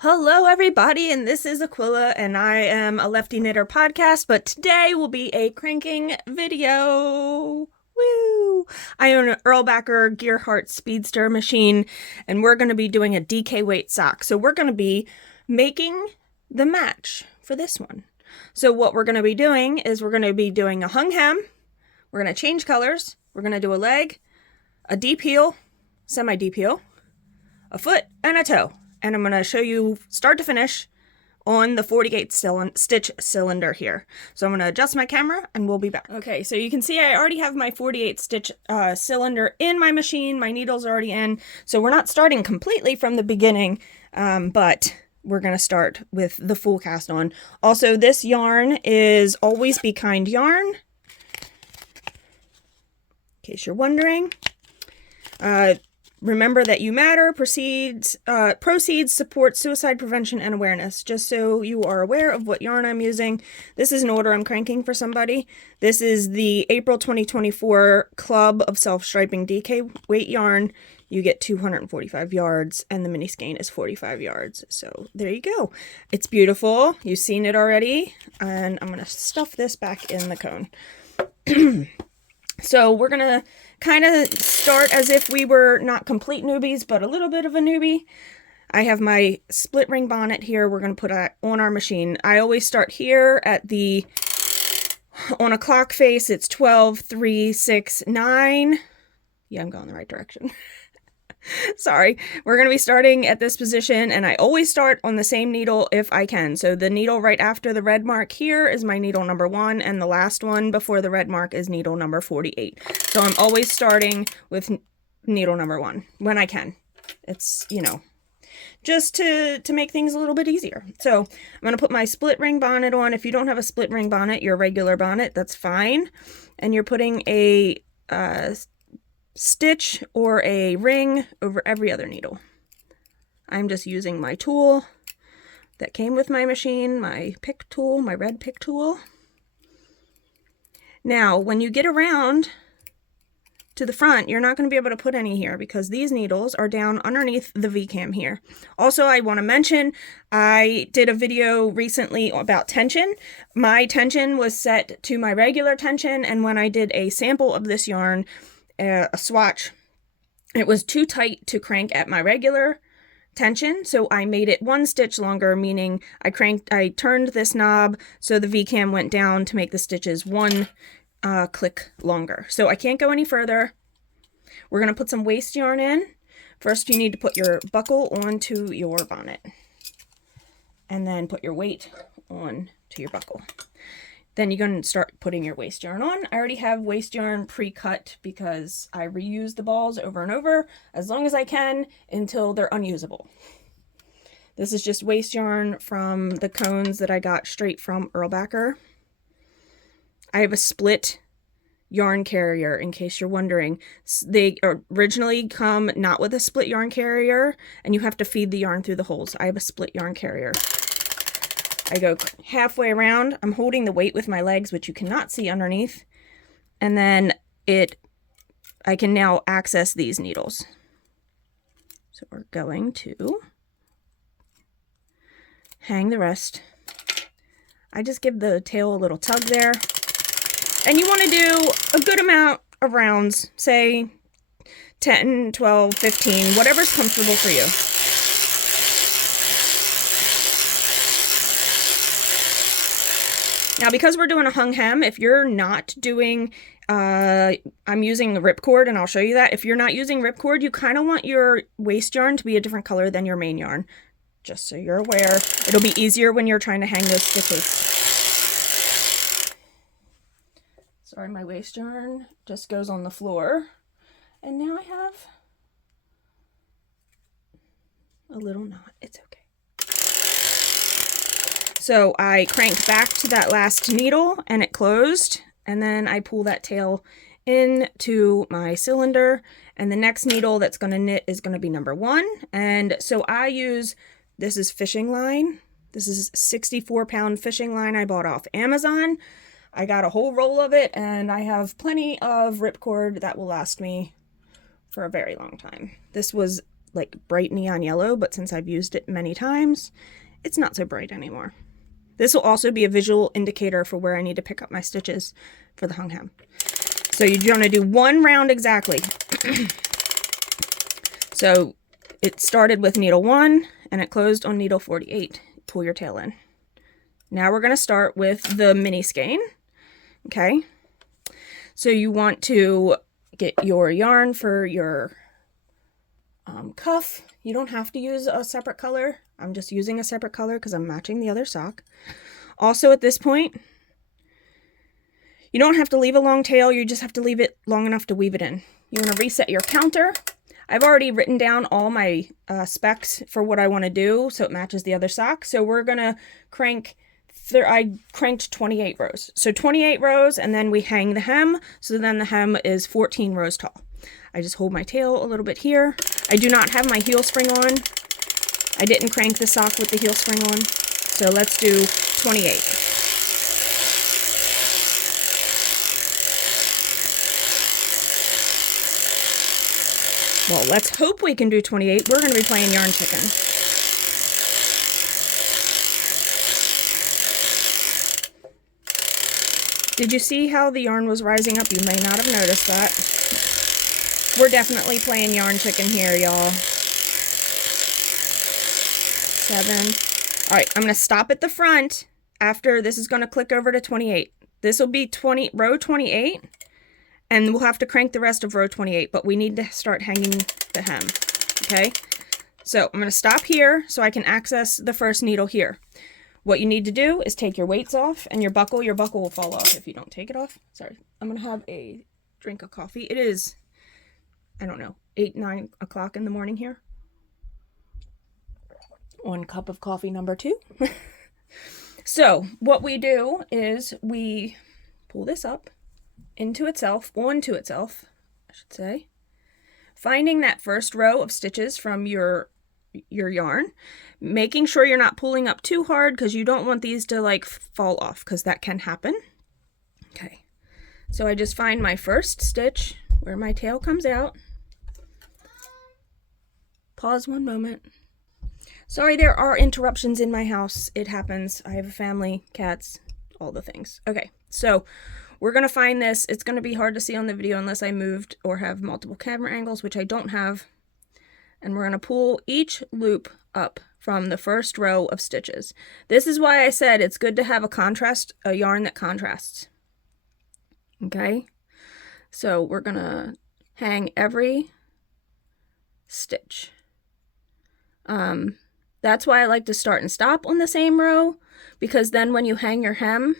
Hello, everybody, and this is Aquila, and I am a Lefty Knitter podcast, but today will be a cranking video. Woo! I own an Erlbacher Gearhart Speedster machine, and we're going to be doing a DK weight sock. So we're going to be making the match for this one. So what we're going to be doing is we're going to be doing a hung hem. We're going to change colors. We're going to do a leg, a deep heel, semi-deep heel, a foot, and a toe. And I'm going to show you start to finish on the 48 stitch cylinder here. So I'm going to adjust my camera and we'll be back. Okay, so you can see I already have my 48 stitch cylinder in my machine. My needle's already in. So we're not starting completely from the beginning, but we're going to start with the full cast on. Also, this yarn is Always Be Kind yarn, in case you're wondering. Remember that you matter. Proceeds support suicide prevention and awareness. Just so you are aware of what yarn I'm using. This is an order I'm cranking for somebody. This is the April 2024 Club of Self-Striping DK weight yarn. You get 245 yards and the mini skein is 45 yards. So there you go. It's beautiful. You've seen it already. And I'm going to stuff this back in the cone. So we're going to kind of start as if we were not complete newbies, but a little bit of a newbie. I have my split ring bonnet here. We're going to put it on our machine. I always start here at on a clock face, it's 12, 3, 6, 9. Yeah, I'm going the right direction. Sorry. We're going to be starting at this position, and I always start on the same needle if I can. So the needle right after the red mark here is my needle number 1, and the last one before the red mark is needle number 48. So I'm always starting with needle number 1 when I can. It's, just to make things a little bit easier. So I'm going to put my split ring bonnet on. If you don't have a split ring bonnet, your regular bonnet, that's fine. And you're putting a stitch or a ring over every other needle. I'm just using my tool that came with my machine, my pick tool, my red pick tool. Now, when you get around to the front, you're not going to be able to put any here because these needles are down underneath the V-cam here. Also, I want to mention, I did a video recently about tension. My tension was set to my regular tension, and when I did a sample of this yarn, a swatch, it was too tight to crank at my regular tension, so I made it 1 stitch longer, meaning I turned this knob so the V-cam went down to make the stitches 1 click longer. So I can't go any further. We're going to put some waste yarn in. First, you need to put your buckle onto your bonnet, and then put your weight on to your buckle. Then you're going to start putting your waste yarn on. I already have waste yarn pre-cut because I reuse the balls over and over as long as I can until they're unusable. This is just waste yarn from the cones that I got straight from Erlbacher. I have a split yarn carrier, in case you're wondering. They originally come not with a split yarn carrier, and you have to feed the yarn through the holes. I have a split yarn carrier. I go halfway around. I'm holding the weight with my legs, which you cannot see underneath. And then I can now access these needles. So we're going to hang the rest. I just give the tail a little tug there. And you want to do a good amount of rounds, say 10, 12, 15, whatever's comfortable for you. Now, because we're doing a hung hem, if you're not doing, I'm using the ripcord, and I'll show you that. If you're not using ripcord, you kind of want your waste yarn to be a different color than your main yarn. Just so you're aware. It'll be easier when you're trying to hang those stitches. Sorry, my waste yarn just goes on the floor. And now I have a little knot. It's okay. So I cranked back to that last needle and it closed, and then I pull that tail into my cylinder, and the next needle that's going to knit is going to be number 1. And so I use, this is fishing line. This is 64-pound fishing line I bought off Amazon. I got a whole roll of it, and I have plenty of ripcord that will last me for a very long time. This was like bright neon yellow, but since I've used it many times, it's not so bright anymore. This will also be a visual indicator for where I need to pick up my stitches for the hung hem. So you're going to do 1 round exactly. So it started with needle 1 and it closed on needle 48. Pull your tail in. Now we're going to start with the mini skein. Okay. So you want to get your yarn for your cuff. You don't have to use a separate color. I'm just using a separate color because I'm matching the other sock. Also at this point, you don't have to leave a long tail. You just have to leave it long enough to weave it in. You want to reset your counter. I've already written down all my specs for what I want to do so it matches the other sock. So we're going to crank, I cranked 28 rows. So 28 rows and then we hang the hem. So then the hem is 14 rows tall. I just hold my tail a little bit here. I do not have my heel spring on. I didn't crank the sock with the heel spring on. So let's do 28. Well, let's hope we can do 28. We're going to be playing yarn chicken. Did you see how the yarn was rising up? You may not have noticed that. We're definitely playing yarn chicken here, y'all. 7. All right, I'm going to stop at the front after this is going to click over to 28. This will be row 28. And we'll have to crank the rest of row 28, but we need to start hanging the hem, okay? So I'm going to stop here so I can access the first needle here. What you need to do is take your weights off and your buckle will fall off if you don't take it off. Sorry, I'm going to have a drink of coffee. It is, I don't know, 8, 9 o'clock in the morning here. 1 cup of coffee number 2. So what we do is we pull this up onto itself, I should say, finding that first row of stitches from your yarn, making sure you're not pulling up too hard because you don't want these to like fall off because that can happen. Okay, so I just find my first stitch where my tail comes out. Pause 1 moment. Sorry, there are interruptions in my house. It happens. I have a family, cats, all the things. Okay, so we're going to find this. It's going to be hard to see on the video unless I moved or have multiple camera angles, which I don't have. And we're going to pull each loop up from the first row of stitches. This is why I said it's good to have a yarn that contrasts. Okay? So we're going to hang every stitch. That's why I like to start and stop on the same row, because then when you hang your hem,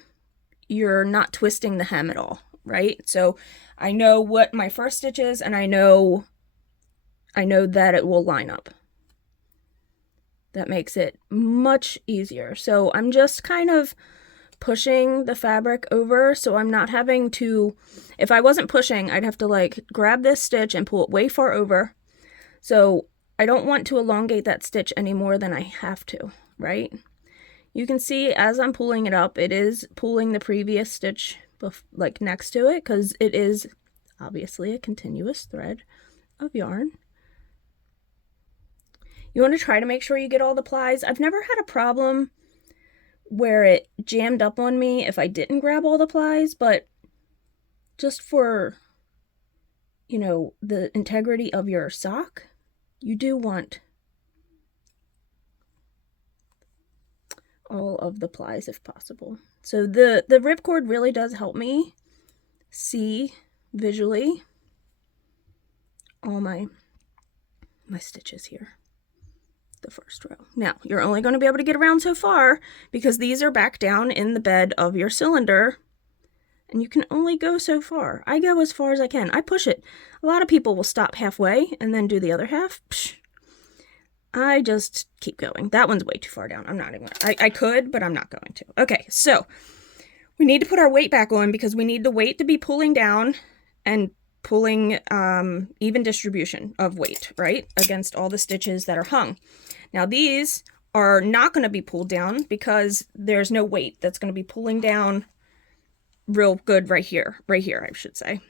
you're not twisting the hem at all, right? So I know what my first stitch is, and I know that it will line up. That makes it much easier. So I'm just kind of pushing the fabric over, so I'm not having to, if I wasn't pushing, I'd have to like grab this stitch and pull it way far over. So I don't want to elongate that stitch any more than I have to, right? You can see as I'm pulling it up, it is pulling the previous stitch like next to it because it is obviously a continuous thread of yarn. You want to try to make sure you get all the plies. I've never had a problem where it jammed up on me if I didn't grab all the plies, but just for, you know, the integrity of your sock, you do want all of the plies if possible. So the ripcord really does help me see visually all my stitches here. The first row. Now, you're only going to be able to get around so far because these are back down in the bed of your cylinder, and you can only go so far. I go as far as I can. I push it. A lot of people will stop halfway and then do the other half. Psh. I just keep going. That one's way too far down. I'm not even I could, but I'm not going to. Okay, so we need to put our weight back on because we need the weight to be pulling down and pulling even distribution of weight, right, against all the stitches that are hung. Now these are not going to be pulled down because there's no weight that's going to be pulling down real good right here, I should say.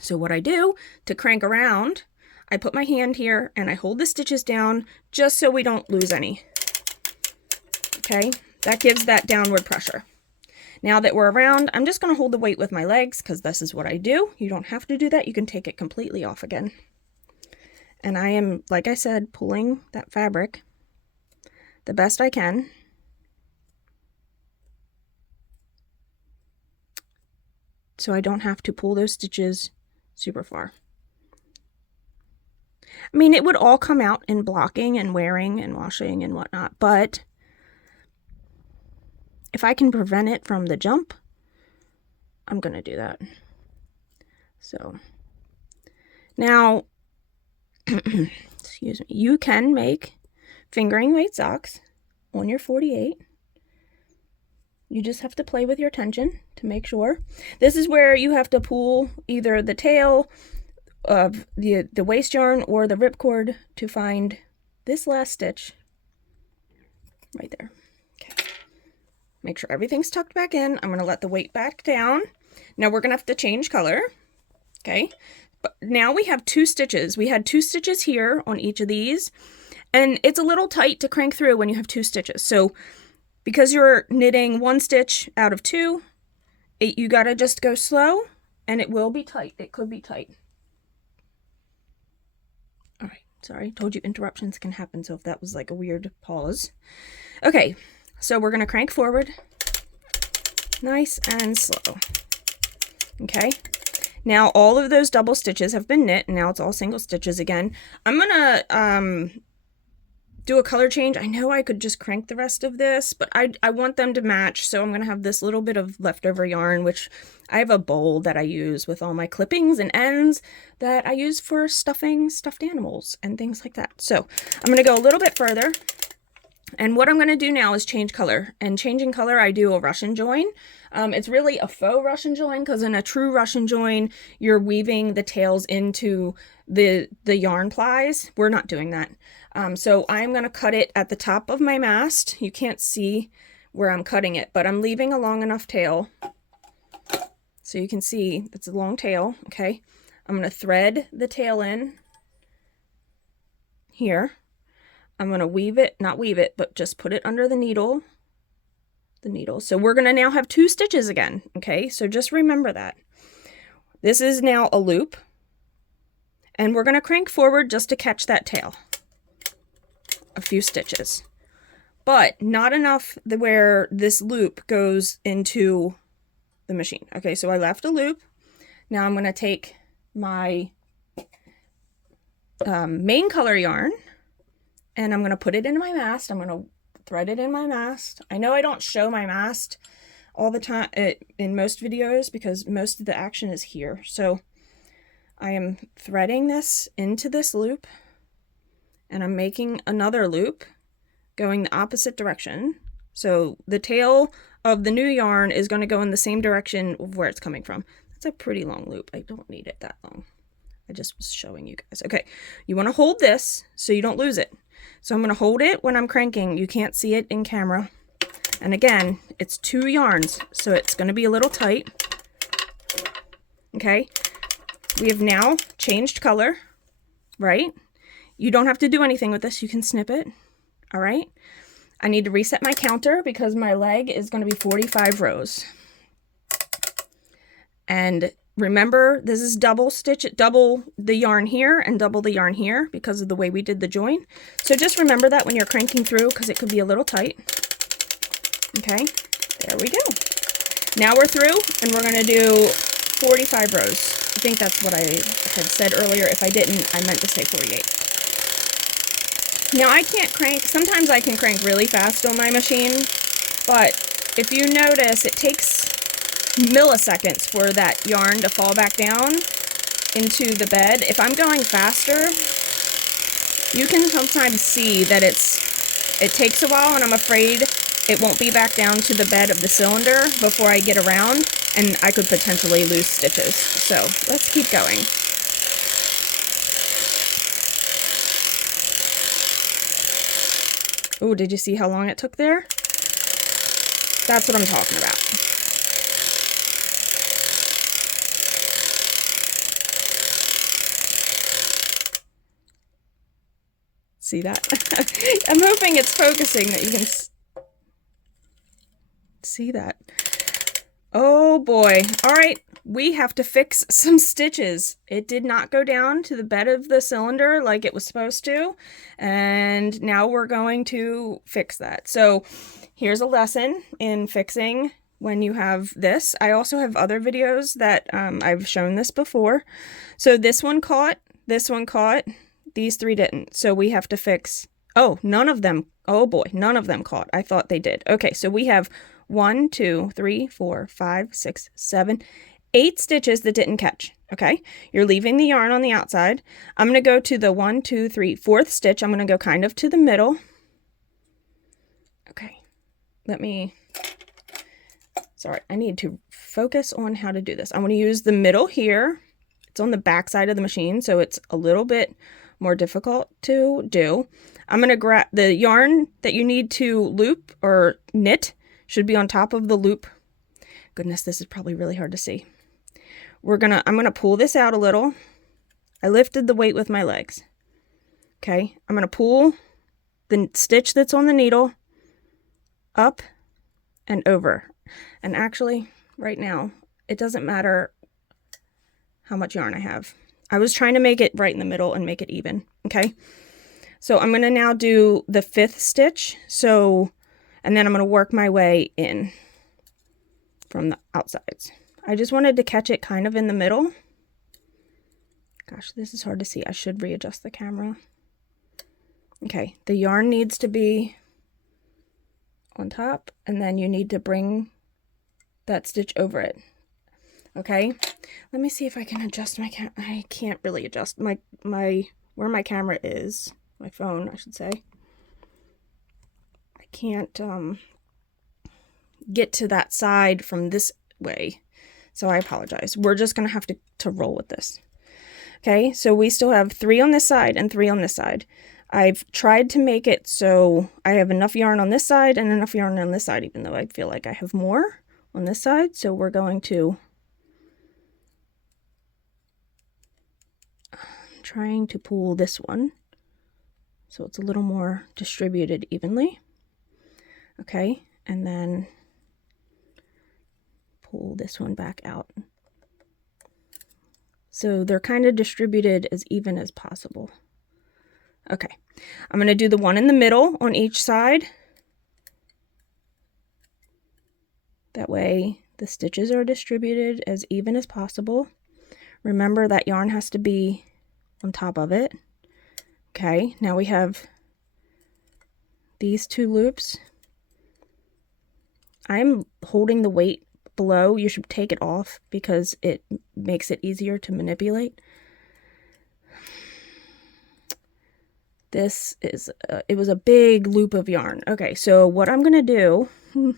So what I do to crank around, I put my hand here and I hold the stitches down just so we don't lose any. Okay, that gives that downward pressure. Now that we're around, I'm just going to hold the weight with my legs because this is what I do. You don't have to do that. You can take it completely off again. And I am, like I said, pulling that fabric the best I can. So I don't have to pull those stitches super far. I mean, it would all come out in blocking and wearing and washing and whatnot, but if I can prevent it from the jump, I'm going to do that. So now, excuse me, you can make fingering weight socks on your 48. You just have to play with your tension to make sure. This is where you have to pull either the tail of the waste yarn or the ripcord to find this last stitch right there. Okay. Make sure everything's tucked back in. I'm going to let the weight back down. Now we're going to have to change color. Okay. But now we have 2 stitches. We had 2 stitches here on each of these, and it's a little tight to crank through when you have 2 stitches. So because you're knitting 1 stitch out of 2, you got to just go slow, and it will be tight. It could be tight. All right. Sorry, told you interruptions can happen, so if that was like a weird pause. Okay, so we're going to crank forward. Nice and slow. Okay. Now all of those double stitches have been knit, and now it's all single stitches again. I'm going to do a color change. I know I could just crank the rest of this, but I want them to match, so I'm going to have this little bit of leftover yarn, which I have a bowl that I use with all my clippings and ends that I use for stuffing stuffed animals and things like that. So I'm going to go a little bit further, and what I'm going to do now is change color. And changing color, I do a Russian join. It's really a faux Russian join, because in a true Russian join, you're weaving the tails into the yarn plies. We're not doing that. So I'm going to cut it at the top of my mast. You can't see where I'm cutting it, but I'm leaving a long enough tail so you can see it's a long tail. Okay, I'm going to thread the tail in here. I'm going to weave it, not weave it, but just put it under the needle. So we're going to now have 2 stitches again. Okay, so just remember that. This is now a loop, and we're going to crank forward just to catch that tail. A few stitches, but not enough where this loop goes into the machine. Okay, so I left a loop. Now I'm going to take my main color yarn, and I'm going to put it into my mast. I'm going to thread it in my mast. I know I don't show my mast all the time in most videos because most of the action is here. So I am threading this into this loop, and I'm making another loop going the opposite direction. So the tail of the new yarn is going to go in the same direction of where it's coming from. That's a pretty long loop. I don't need it that long. I just was showing you guys. Okay, you want to hold this so you don't lose it. So I'm going to hold it when I'm cranking. You can't see it in camera. And again, it's 2 yarns, so it's going to be a little tight. Okay, we have now changed color, right? You don't have to do anything with this. You can snip it. All right. I need to reset my counter because my leg is going to be 45 rows. And remember, this is double the yarn here and double the yarn here because of the way we did the join. So just remember that when you're cranking through, because it could be a little tight. Okay, there we go. Now we're through, and we're going to do 45 rows. I think that's what I had said earlier. If I didn't, I meant to say 48. Now I can't crank, sometimes I can crank really fast on my machine, but if you notice, it takes milliseconds for that yarn to fall back down into the bed. If I'm going faster, you can sometimes see that it takes a while, and I'm afraid it won't be back down to the bed of the cylinder before I get around, and I could potentially lose stitches. So let's keep going. Oh, did you see how long it took there? That's what I'm talking about. See that? I'm hoping it's focusing that you can see that. Oh boy. All right. We have to fix some stitches. It did not go down to the bed of the cylinder like it was supposed to. And now we're going to fix that. So here's a lesson in fixing when you have this. I also have other videos that I've shown this before. So this one caught, these three didn't. So we have to fix, oh, none of them, oh boy, none of them caught. I thought they did. Okay, so we have 1, 2, 3, 4, 5, 6, 7, 8 stitches that didn't catch. Okay, you're leaving the yarn on the outside. I'm going to go to the 1, 2, 3, 4th stitch. I'm going to go kind of to the middle. Okay, sorry, I need to focus on how to do this. I'm going to use the middle here. It's on the back side of the machine, so it's a little bit more difficult to do. I'm going to grab the yarn that you need to loop or knit should be on top of the loop. Goodness, this is probably really hard to see. I'm going to pull this out a little. I lifted the weight with my legs. Okay, I'm going to pull the stitch that's on the needle up and over. And actually, right now, it doesn't matter how much yarn I have. I was trying to make it right in the middle and make it even, okay? So I'm going to now do the 5th stitch. And then I'm going to work my way in from the outsides. I just wanted to catch it kind of in the middle. Gosh, this is hard to see. I should readjust the camera. Okay, the yarn needs to be on top, and then you need to bring that stitch over it. Okay, let me see if I can adjust my camera. I can't really adjust where my camera is, my phone, I should say. I can't get to that side from this way, so I apologize. We're just gonna have to roll with this. Okay, so we still have 3 on this side and 3 on this side. I've tried to make it so I have enough yarn on this side and enough yarn on this side, even though I feel like I have more on this side. So we're going to trying to pull this one so it's a little more distributed evenly. Okay, and then pull this one back out so they're kind of distributed as even as possible. Okay, I'm going to do the one in the middle on each side. That way the stitches are distributed as even as possible. Remember that yarn has to be on top of it. Okay, now we have these 2 loops. I'm holding the weight below. You should take it off because it makes it easier to manipulate. This is, it was a big loop of yarn. Okay, so what I'm going to do, I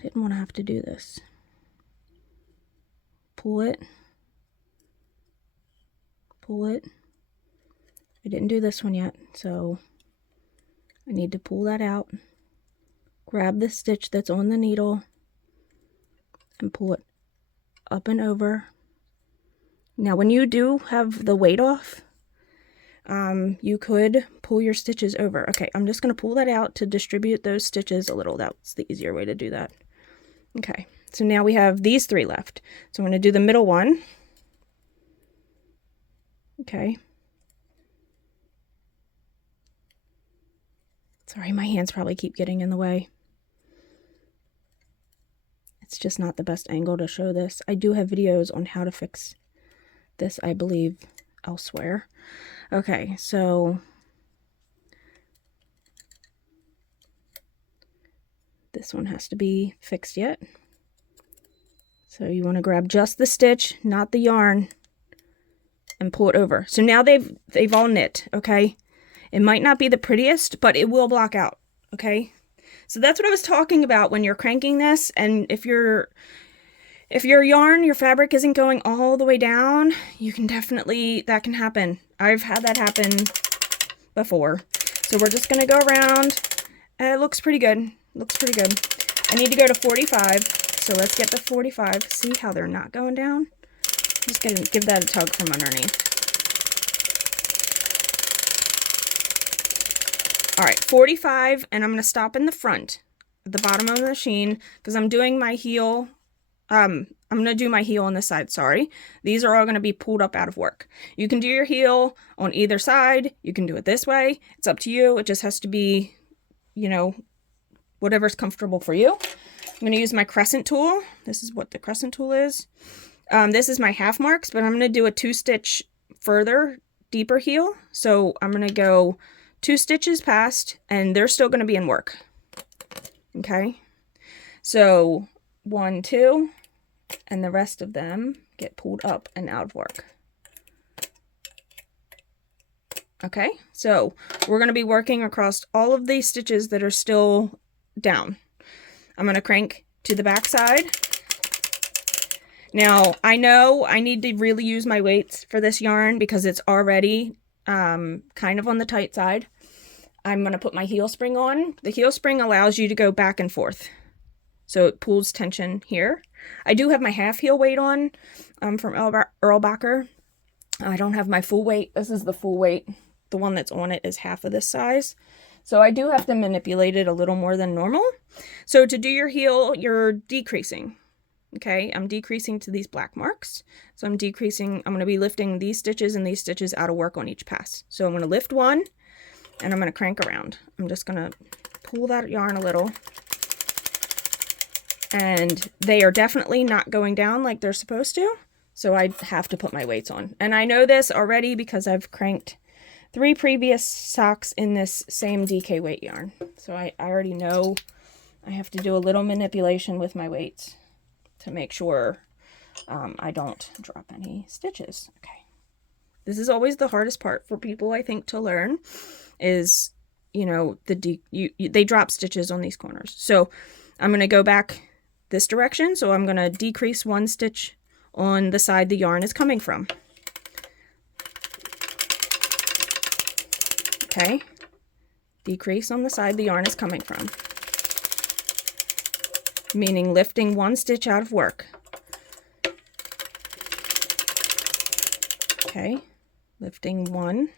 didn't want to have to do this. Pull it. Pull it. I didn't do this one yet, so I need to pull that out. Grab the stitch that's on the needle and pull it up and over. Now, when you do have the weight off, you could pull your stitches over. Okay, I'm just going to pull that out to distribute those stitches a little. That's the easier way to do that. Okay, so now we have these 3 left. So I'm going to do the middle one. Okay. Sorry, my hands probably keep getting in the way. It's just not the best angle to show this. I do have videos on how to fix this, I believe, elsewhere. Okay, so this one has to be fixed yet. So you want to grab just the stitch, not the yarn, and pull it over. So now they've all knit, okay? It might not be the prettiest, but it will block out, okay? So that's what I was talking about when you're cranking this, and if your yarn, your fabric isn't going all the way down, you can definitely, that can happen. I've had that happen before. So we're just going to go around. It looks pretty good. Looks pretty good. I need to go to 45. So let's get the 45. See how they're not going down? I'm just going to give that a tug from underneath. All right, 45, and I'm going to stop in the front, at the bottom of the machine, because I'm doing my heel. I'm going to do my heel on this side, sorry. These are all going to be pulled up out of work. You can do your heel on either side. You can do it this way. It's up to you. It just has to be, you know, whatever's comfortable for you. I'm going to use my crescent tool. This is what the crescent tool is. This is my half marks, but I'm going to do a 2-stitch further, deeper heel. So I'm going to go 2 stitches past, and they're still going to be in work. Okay. So 1, 2, and the rest of them get pulled up and out of work. Okay. So we're going to be working across all of these stitches that are still down. I'm going to crank to the back side. Now, I know I need to really use my weights for this yarn because it's already kind of on the tight side. I'm going to put my heel spring on. The heel spring allows you to go back and forth. So it pulls tension here. I do have my half heel weight on from Erlbacher. I don't have my full weight. This is the full weight. The one that's on it is half of this size. So I do have to manipulate it a little more than normal. So to do your heel, you're decreasing. Okay, I'm decreasing to these black marks. So I'm decreasing, I'm going to be lifting these stitches and these stitches out of work on each pass. So I'm going to lift one and I'm going to crank around. I'm just going to pull that yarn a little. And they are definitely not going down like they're supposed to. So I have to put my weights on. And I know this already because I've cranked 3 previous socks in this same DK weight yarn. So I already know I have to do a little manipulation with my weights to make sure I don't drop any stitches. Okay. This is always the hardest part for people, I think, to learn is, you know, they drop stitches on these corners. So I'm going to go back this direction. So I'm going to decrease 1 stitch on the side the yarn is coming from. Okay. Decrease on the side the yarn is coming from. Meaning lifting 1 stitch out of work. Okay. Lifting 1.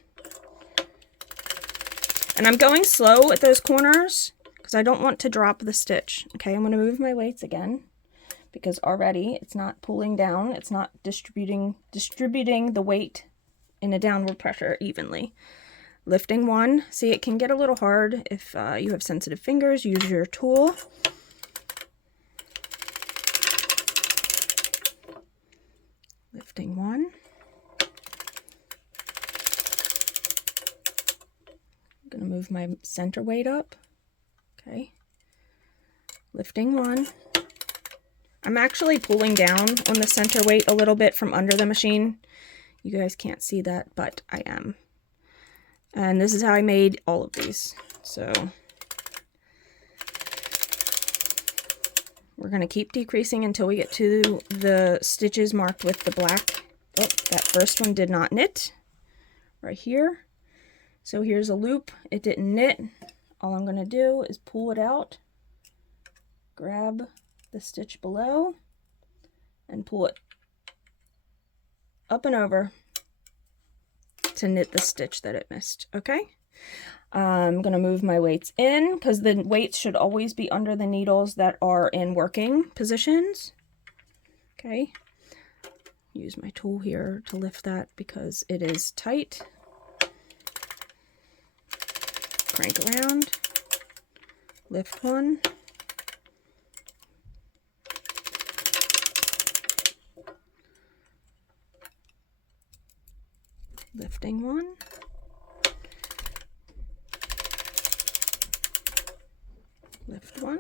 And I'm going slow at those corners because I don't want to drop the stitch. Okay, I'm going to move my weights again because already it's not pulling down. It's not distributing the weight in a downward pressure evenly. Lifting 1. See, it can get a little hard if you have sensitive fingers. Use your tool. Lifting 1. I'm going to move my center weight up. Okay. Lifting 1. I'm actually pulling down on the center weight a little bit from under the machine. You guys can't see that, but I am. And this is how I made all of these. So we're going to keep decreasing until we get to the stitches marked with the black. Oh, that first one did not knit right here. So here's a loop. It didn't knit. All I'm going to do is pull it out, grab the stitch below, and pull it up and over to knit the stitch that it missed. Okay, I'm going to move my weights in because the weights should always be under the needles that are in working positions. Okay, use my tool here to lift that because it is tight. Crank around, lift 1. Lifting 1. Lift 1.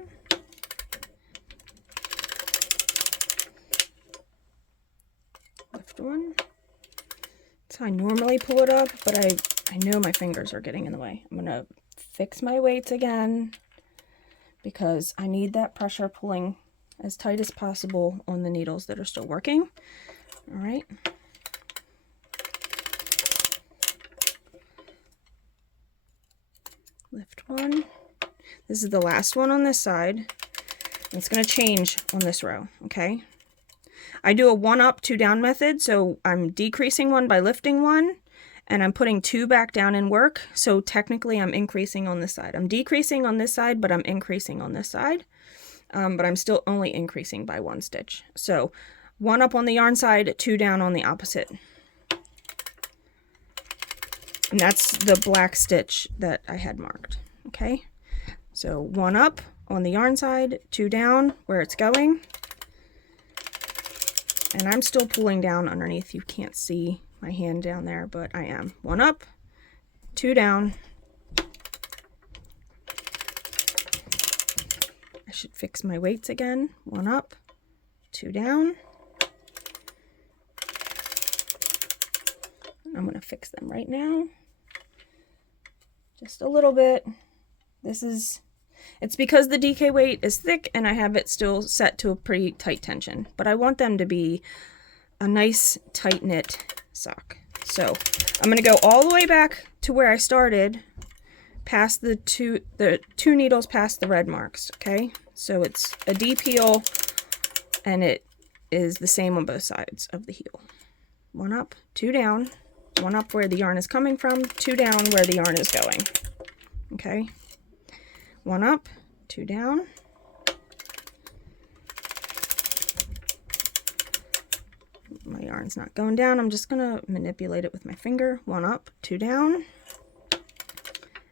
Lift 1. That's how I normally pull it up, but I know my fingers are getting in the way. I'm going to fix my weights again because I need that pressure pulling as tight as possible on the needles that are still working. All right. Lift 1. This is the last one on this side. It's going to change on this row, okay? I do a 1 up, 2 down method, so I'm decreasing 1 by lifting 1, and I'm putting 2 back down in work, so technically I'm increasing on this side. I'm decreasing on this side, but I'm increasing on this side. But I'm still only increasing by 1 stitch. So 1 up on the yarn side, 2 down on the opposite. And that's the black stitch that I had marked, okay? So 1 up on the yarn side, 2 down where it's going. And I'm still pulling down underneath. You can't see my hand down there, but I am. 1 up, 2 down. I should fix my weights again. 1 up, 2 down. I'm going to fix them right now. Just a little bit. It's because the DK weight is thick and I have it still set to a pretty tight tension, but I want them to be a nice tight knit sock. So I'm going to go all the way back to where I started, past the two needles past the red marks, okay? So it's a D peel and it is the same on both sides of the heel. 1 up, 2 down, 1 up where the yarn is coming from, 2 down where the yarn is going, okay? 1 up, 2 down. My yarn's not going down. I'm just going to manipulate it with my finger. 1 up, 2 down.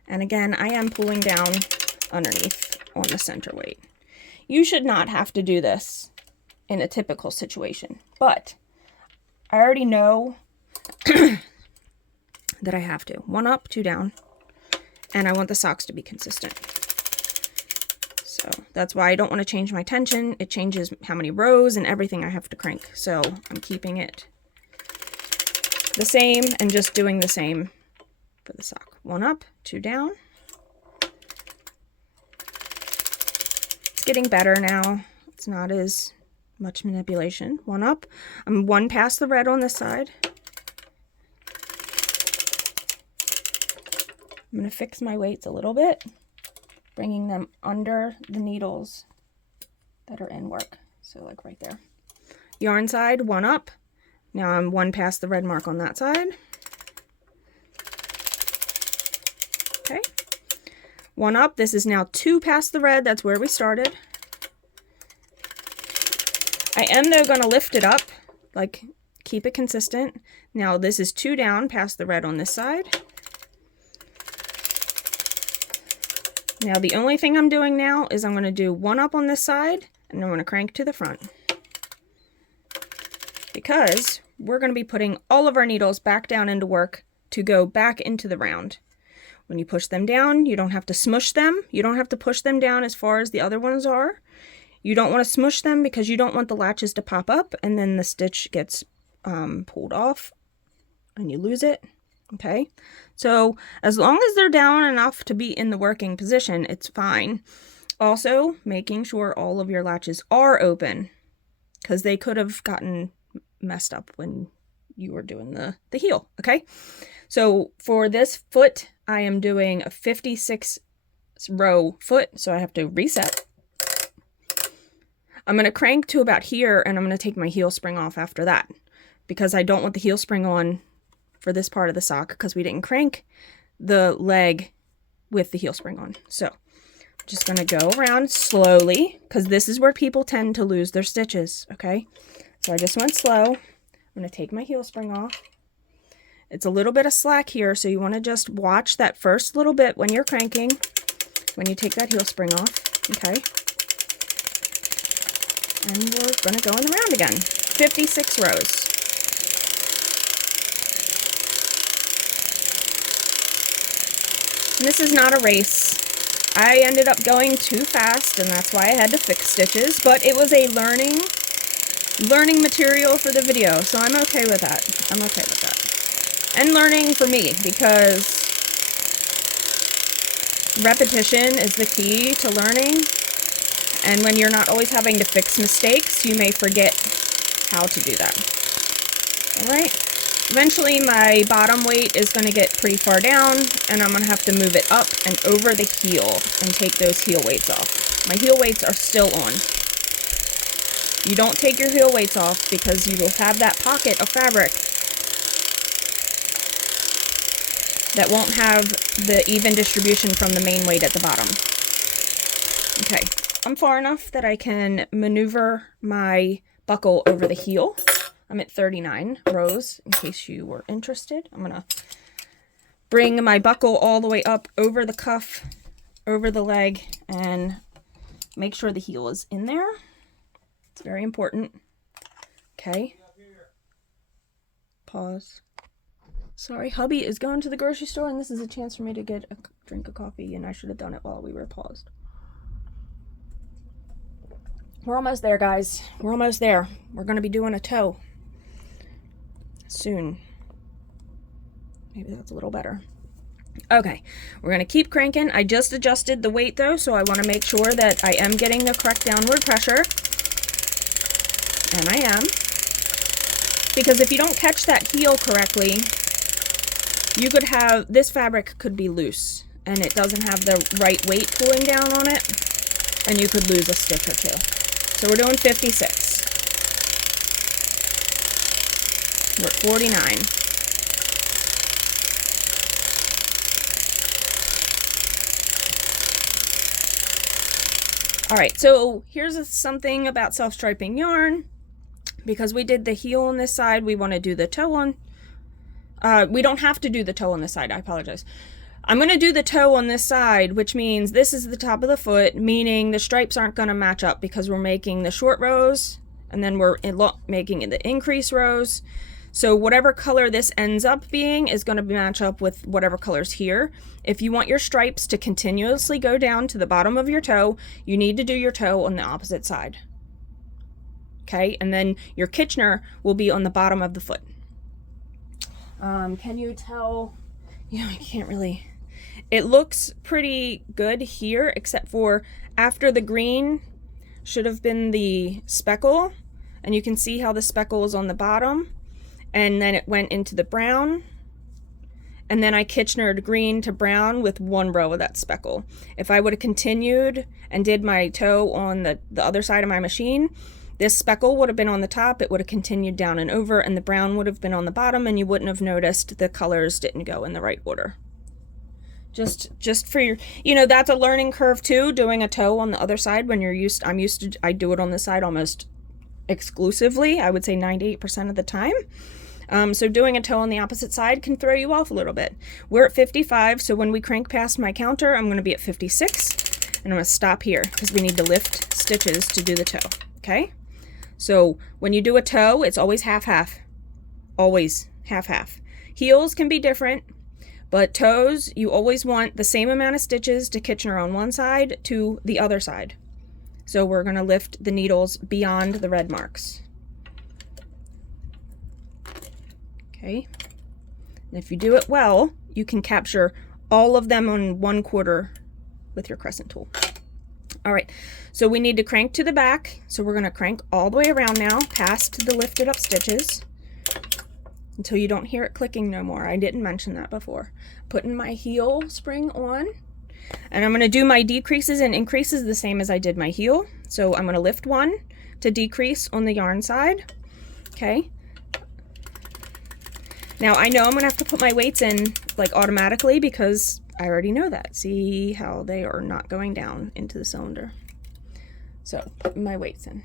And again, I am pulling down underneath on the center weight. You should not have to do this in a typical situation, but I already know that I have to. 1 up, 2 down. And I want the socks to be consistent. So that's why I don't want to change my tension. It changes how many rows and everything I have to crank. So I'm keeping it the same and just doing the same for the sock. 1 up, 2 down. It's getting better now. It's not as much manipulation. 1 up. I'm 1 past the red on this side. I'm going to fix my weights a little bit, bringing them under the needles that are in work. So like right there. Yarn side, 1 up. Now I'm 1 past the red mark on that side. Okay. 1 up. This is now 2 past the red. That's where we started. I am though going to lift it up, like keep it consistent. Now this is 2 down past the red on this side. Now the only thing I'm doing now is I'm going to do 1 up on this side and I'm going to crank to the front. Because we're going to be putting all of our needles back down into work to go back into the round. When you push them down, you don't have to smush them. You don't have to push them down as far as the other ones are. You don't want to smush them because you don't want the latches to pop up and then the stitch gets pulled off and you lose it. Okay, so as long as they're down enough to be in the working position, it's fine. Also, making sure all of your latches are open because they could have gotten messed up when you were doing the heel, okay? So for this foot, I am doing a 56 row foot, so I have to reset. I'm going to crank to about here, and I'm going to take my heel spring off after that because I don't want the heel spring on for this part of the sock because we didn't crank the leg with the heel spring on. So I'm just going to go around slowly because this is where people tend to lose their stitches, okay? So I just went slow. I'm going to take my heel spring off. It's a little bit of slack here, so you want to just watch that first little bit when you're cranking, when you take that heel spring off, okay? And we're going to go in the round again. 56 rows. And this is not a race. I ended up going too fast, and that's why I had to fix stitches, but it was a learning material for the video, so I'm okay with that. I'm okay with that. And learning for me, because repetition is the key to learning, and when you're not always having to fix mistakes, you may forget how to do that. Alright? Eventually my bottom weight is going to get pretty far down and I'm going to have to move it up and over the heel and take those heel weights off. My heel weights are still on. You don't take your heel weights off because you will have that pocket of fabric that won't have the even distribution from the main weight at the bottom. Okay, I'm far enough that I can maneuver my buckle over the heel. I'm at 39 rows, in case you were interested. I'm gonna bring my buckle all the way up over the cuff, over the leg, and make sure the heel is in there. It's very important. Okay. Pause. Sorry, hubby is going to the grocery store, and this is a chance for me to get a drink of coffee, and I should have done it while we were paused. We're almost there, guys. We're almost there. We're going to be doing a toe soon. Maybe that's a little better. Okay, we're going to keep cranking. I just adjusted the weight, though, so I want to make sure that I am getting the correct downward pressure. And I am. Because if you don't catch that heel correctly, you could have, this fabric could be loose, and it doesn't have the right weight pulling down on it, and you could lose a stitch or two. So we're doing 56. We're at 49. All right, so here's something about self-striping yarn. Because we did the heel on this side, we want to do the toe on. We don't have to do the toe on this side, I apologize. I'm going to do the toe on this side, which means this is the top of the foot, meaning the stripes aren't going to match up because we're making the short rows, and then we're making the increase rows. So whatever color this ends up being is going to match up with whatever color's here. If you want your stripes to continuously go down to the bottom of your toe, you need to do your toe on the opposite side. Okay, and then your Kitchener will be on the bottom of the foot. Can you tell? I can't really. It looks pretty good here, except for after the green should have been the speckle, and you can see how the speckle is on the bottom, and then it went into the brown, and then I Kitchenered green to brown with one row of that speckle. If I would have continued and did my toe on the other side of my machine, this speckle would have been on the top, it would have continued down and over, and the brown would have been on the bottom, and you wouldn't have noticed the colors didn't go in the right order. Just for your, that's a learning curve too, doing a toe on the other side when I do it on this side almost exclusively, I would say 98% of the time. So doing a toe on the opposite side can throw you off a little bit. We're at 55, so when we crank past my counter, I'm going to be at 56, and I'm going to stop here because we need to lift stitches to do the toe, okay? So when you do a toe, it's always half-half. Always half-half. Heels can be different, but toes, you always want the same amount of stitches to Kitchener on one side to the other side. So we're going to lift the needles beyond the red marks. Okay. And if you do it well, you can capture all of them on 1/4 with your crescent tool. All right, so we need to crank to the back. So we're going to crank all the way around now, past the lifted up stitches, until you don't hear it clicking no more. I didn't mention that before. Putting my heel spring on, and I'm going to do my decreases and increases the same as I did my heel. So I'm going to lift one to decrease on the yarn side. Okay. Now I know I'm going to have to put my weights in like automatically because I already know that. See how they are not going down into the cylinder. So putting my weights in.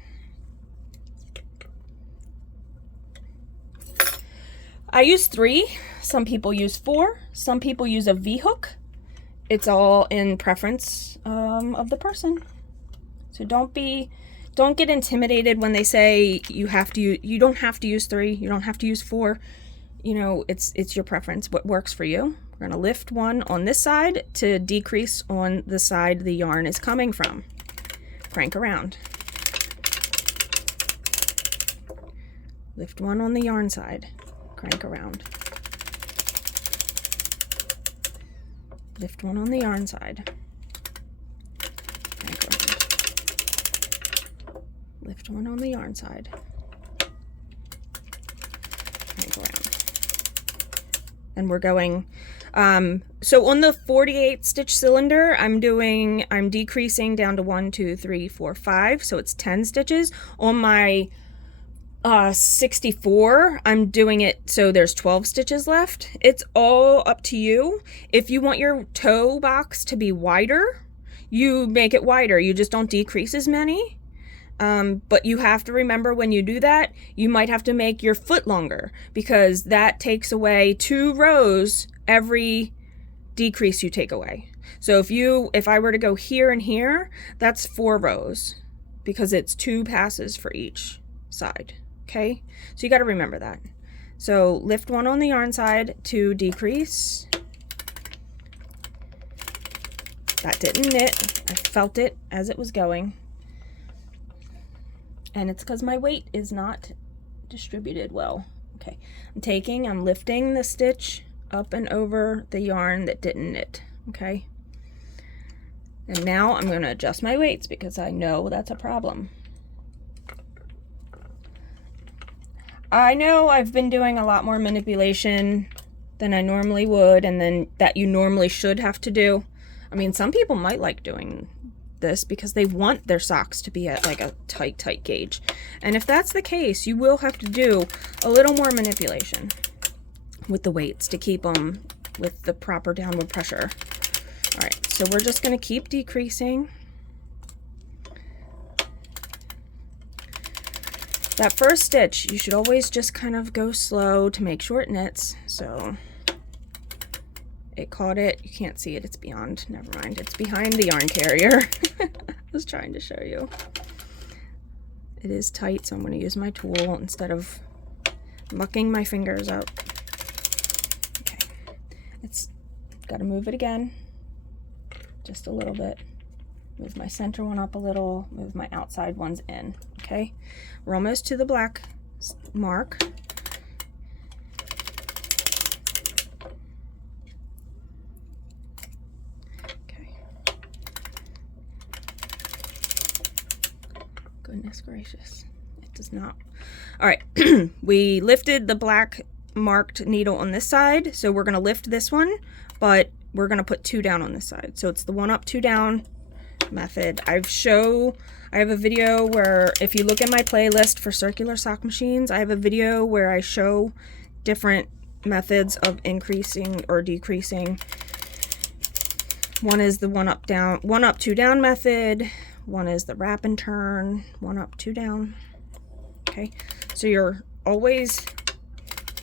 I use 3. Some people use 4. Some people use a V-hook. It's all in preference of the person. So don't get intimidated when they say you don't have to use 3. You don't have to use 4. It's your preference. What works for you. We're going to lift one on this side to decrease on the side the yarn is coming from. Crank around. Lift one on the yarn side. Crank around. Lift one on the yarn side. Crank around. Lift one on the yarn side. Crank around. And we're going, so on the 48 stitch cylinder, I'm decreasing down to 1, 2, 3, 4, 5. So it's 10 stitches. On my 64, I'm doing it so there's 12 stitches left. It's all up to you. If you want your toe box to be wider, you make it wider. You just don't decrease as many. But you have to remember when you do that, you might have to make your foot longer, because that takes away 2 rows every decrease you take away. So if I were to go here and here, that's 4 rows, because it's 2 passes for each side. Okay, so you got to remember that. So lift 1 on the yarn side to decrease. That didn't knit. I felt it as it was going. And it's because my weight is not distributed well. Okay, I'm lifting the stitch up and over the yarn that didn't knit. Okay, and now I'm going to adjust my weights because I know that's a problem. I know I've been doing a lot more manipulation than I normally would, and then that you normally should have to do. I mean, some people might like doing this because they want their socks to be at like a tight gauge. And if that's the case, you will have to do a little more manipulation with the weights to keep them with the proper downward pressure. All right, so we're just going to keep decreasing. That first stitch, you should always just kind of go slow to make sure it knits. So it caught it. You can't see it. It's beyond. Never mind. It's behind the yarn carrier. I was trying to show you. It is tight, so I'm going to use my tool instead of mucking my fingers up. Okay. It's got to move it again. Just a little bit. Move my center one up a little. Move my outside ones in. Okay. We're almost to the black mark. Goodness gracious, it does not. All right, we lifted the black marked needle on this side, so we're going to lift this one, but we're going to put 2 down on this side. So it's the 1 up, 2 down method. I have a video where, if you look at my playlist for circular sock machines, I have a video where I show different methods of increasing or decreasing. One is the 1 up, 2 down method. One is the wrap and turn, 1 up, 2 down. Okay, so you're always,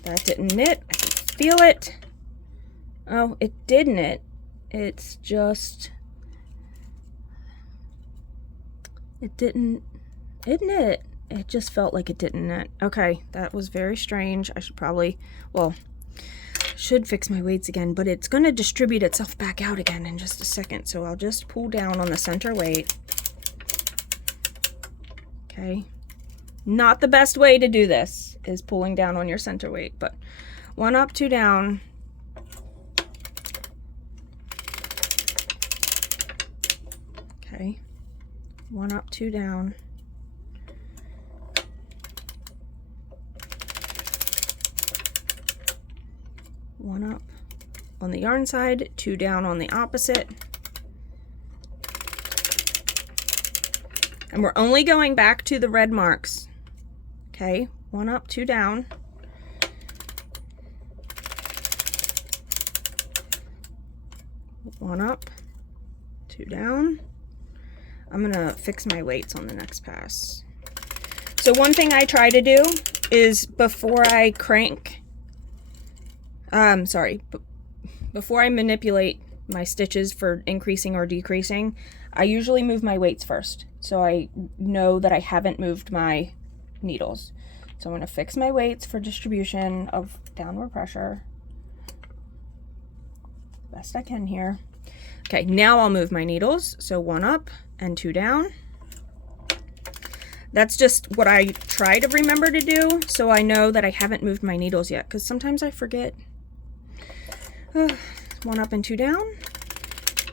that didn't knit, I can feel it. Oh, it did knit. It's just, it didn't, it knit. It just felt like it didn't knit. Okay, that was very strange. I should probably, well, should fix my weights again, but it's going to distribute itself back out again in just a second. So I'll just pull down on the center weight. Okay, not the best way to do this is pulling down on your center weight, but 1 up, 2 down. Okay, 1 up, 2 down. One up on the yarn side, 2 down on the opposite. And we're only going back to the red marks. Okay, 1 up, 2 down. One up, 2 down. I'm gonna fix my weights on the next pass. So one thing I try to do is before I crank, before I manipulate my stitches for increasing or decreasing, I usually move my weights first, so I know that I haven't moved my needles. So I'm going to fix my weights for distribution of downward pressure best I can here. Okay, now I'll move my needles. So 1 up and 2 down. That's just what I try to remember to do, so I know that I haven't moved my needles yet, because sometimes I forget. 1 up and 2 down.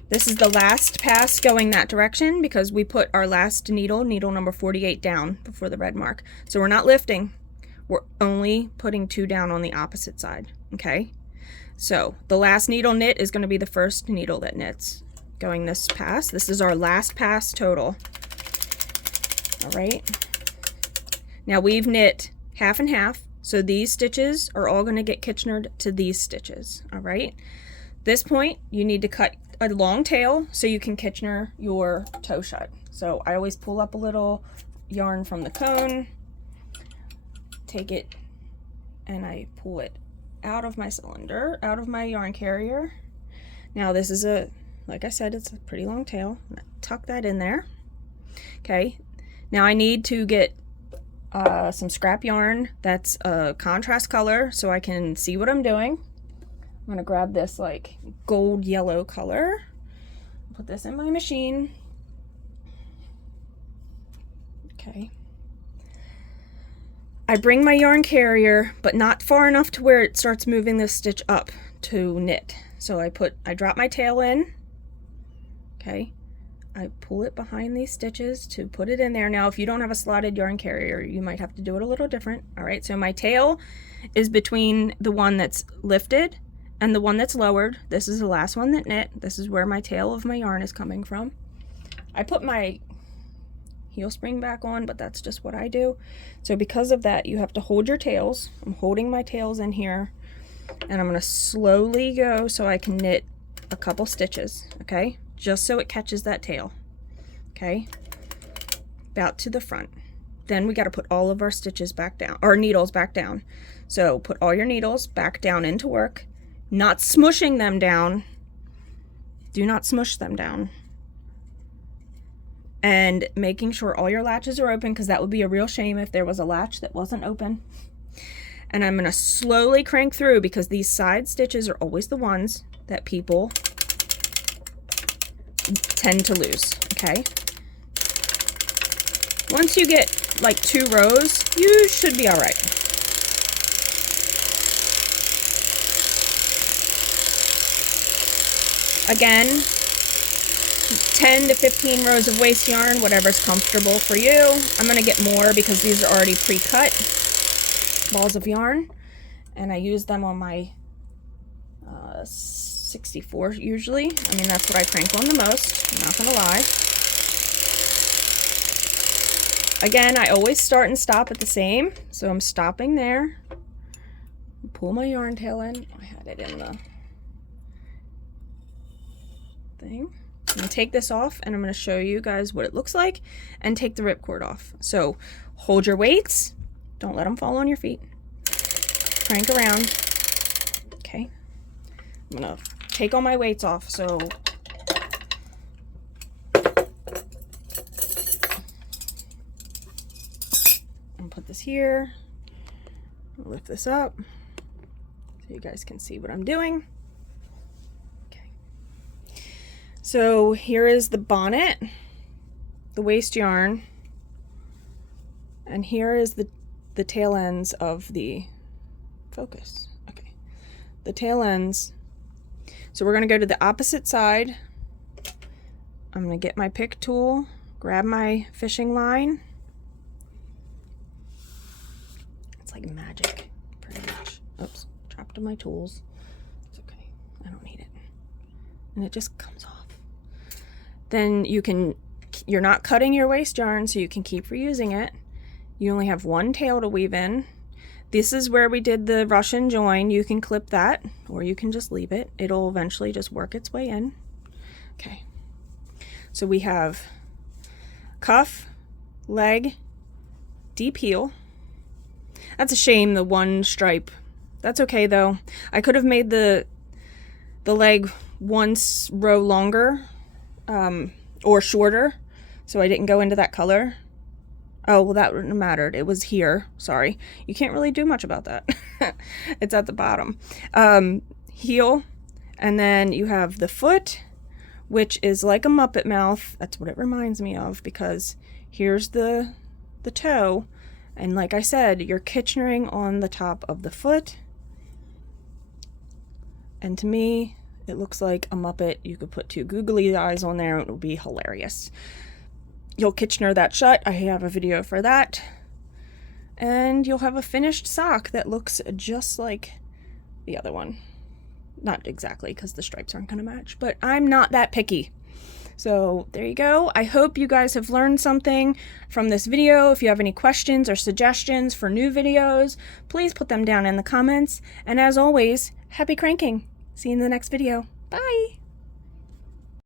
This is the last pass going that direction because we put our last needle number 48, down before the red mark. So we're not lifting. We're only putting 2 down on the opposite side. Okay? So the last needle knit is going to be the first needle that knits going this pass. This is our last pass total. All right. Now we've knit half and half. So these stitches are all going to get Kitchenered to these stitches. All right. This point, you need to cut a long tail so you can Kitchener your toe shut. So I always pull up a little yarn from the cone, take it, and I pull it out of my cylinder, out of my yarn carrier. Now this is like I said, it's a pretty long tail. I'm gonna tuck that in there. Okay. Now I need to get some scrap yarn that's a contrast color so I can see what I'm doing. I'm gonna grab this like gold yellow color, put this in my machine. Okay. I bring my yarn carrier, but not far enough to where it starts moving this stitch up to knit. So I drop my tail in. Okay. I pull it behind these stitches to put it in there. Now, if you don't have a slotted yarn carrier, you might have to do it a little different. All right. So my tail is between the one that's lifted and the one that's lowered. This is the last one that knit. This is where my tail of my yarn is coming from. I put my heel spring back on, but that's just what I do. So because of that, you have to hold your tails. I'm holding my tails in here, and I'm going to slowly go so I can knit a couple stitches, okay? Just so it catches that tail, okay? About to the front. Then we got to put all of our stitches back down, our needles back down. So put all your needles back down into work, not smushing them down. Do not smush them down. And making sure all your latches are open, because that would be a real shame if there was a latch that wasn't open. And I'm going to slowly crank through, because these side stitches are always the ones that people tend to lose, okay? Once you get like 2 rows, you should be all right. Again, 10 to 15 rows of waste yarn, whatever's comfortable for you. I'm going to get more because these are already pre-cut balls of yarn, and I use them on my 64 usually. I mean, that's what I crank on the most, I'm not going to lie. Again, I always start and stop at the same, so I'm stopping there. Pull my yarn tail in. I had it in the thing. I'm going to take this off, and I'm going to show you guys what it looks like and take the ripcord off. So hold your weights. Don't let them fall on your feet. Crank around. Okay. I'm going to take all my weights off. So I'll put this here. I'll lift this up so you guys can see what I'm doing. So here is the bonnet, the waste yarn, and here is the tail ends of the focus. Okay, the tail ends. So we're going to go to the opposite side. I'm going to get my pick tool, grab my fishing line. It's like magic, pretty much. Oops, dropped my tools. It's okay, I don't need it. And it just comes off. Then you're not cutting your waste yarn, so you can keep reusing it. You only have one tail to weave in. This is where we did the Russian join. You can clip that, or you can just leave it. It'll eventually just work its way in. Okay. So we have cuff, leg, deep heel. That's a shame, the one stripe. That's okay though. I could have made the leg one row longer. Or shorter, so I didn't go into that color. Oh, well, that wouldn't have mattered. It was here. Sorry. You can't really do much about that. It's at the bottom. Heel, and then you have the foot, which is like a Muppet mouth. That's what it reminds me of, because here's the toe, and like I said, you're Kitchenering on the top of the foot, and to me, it looks like a Muppet. You could put 2 googly eyes on there. It would be hilarious. You'll Kitchener that shut. I have a video for that. And you'll have a finished sock that looks just like the other one. Not exactly, because the stripes aren't going to match. But I'm not that picky. So there you go. I hope you guys have learned something from this video. If you have any questions or suggestions for new videos, please put them down in the comments. And as always, happy cranking. See you in the next video. Bye!